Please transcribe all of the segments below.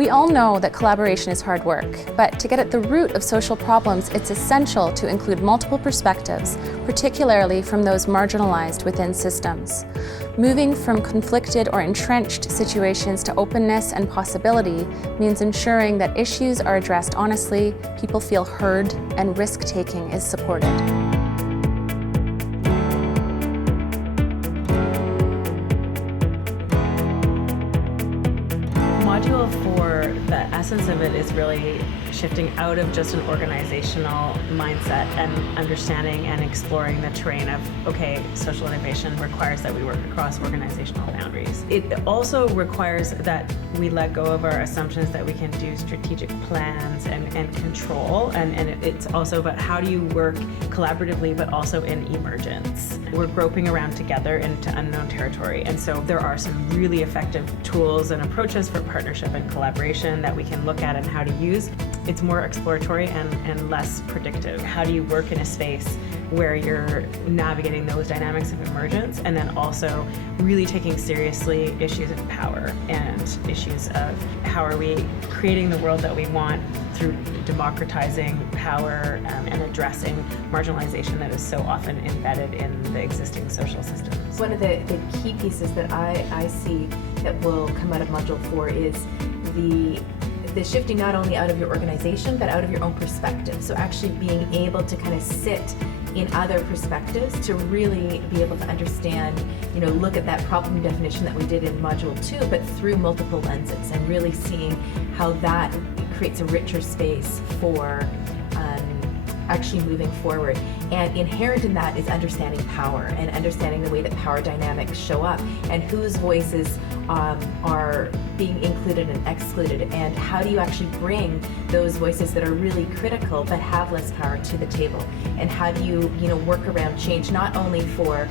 We all know that collaboration is hard work, but to get at the root of social problems, it's essential to include multiple perspectives, particularly from those marginalized within systems. Moving from conflicted or entrenched situations to openness and possibility means ensuring that issues are addressed honestly, people feel heard, and risk-taking is supported. Module 4, the essence of it is really shifting out of just an organizational mindset and understanding and exploring the terrain of, okay, social innovation requires that we work across organizational boundaries. It also requires that we let go of our assumptions that we can do strategic plans and control, and it's also about how do you work collaboratively but also in emergence. We're groping around together into unknown territory, and so there are some really effective tools and approaches for partnership and collaboration that we can look at and how to use. It's more exploratory and less predictive. How do you work in a space where you're navigating those dynamics of emergence and then also really taking seriously issues of power and issues of how are we creating the world that we want through democratizing power and addressing marginalization that is so often embedded in the existing social systems. One of the key pieces that I see that will come out of Module 4 is the shifting not only out of your organization but out of your own perspective. So actually being able to kind of sit in other perspectives to really be able to understand, look at that problem definition that we did in Module 2, but through multiple lenses, and really seeing how that creates a richer space for actually moving forward. And inherent in that is understanding power and understanding the way that power dynamics show up and whose voices are being included and excluded, and how do you actually bring those voices that are really critical but have less power to the table, and how do you work around change not only for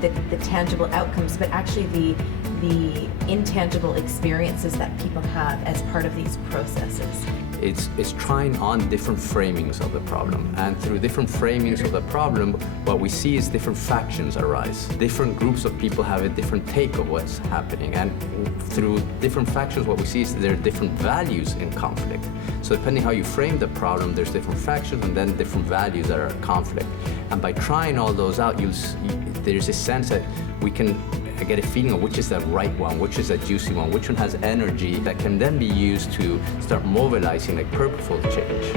the tangible outcomes but actually the intangible experiences that people have as part of these processes. It's trying on different framings of the problem, and through different framings of the problem, what we see is different factions arise. Different groups of people have a different take of what's happening, and through different factions, what we see is there are different values in conflict. So depending how you frame the problem, there's different factions and then different values that are in conflict. And by trying all those out, there's a sense that we can get a feeling of which is the right one, which is a juicy one, which one has energy that can then be used to start mobilizing like purposeful change.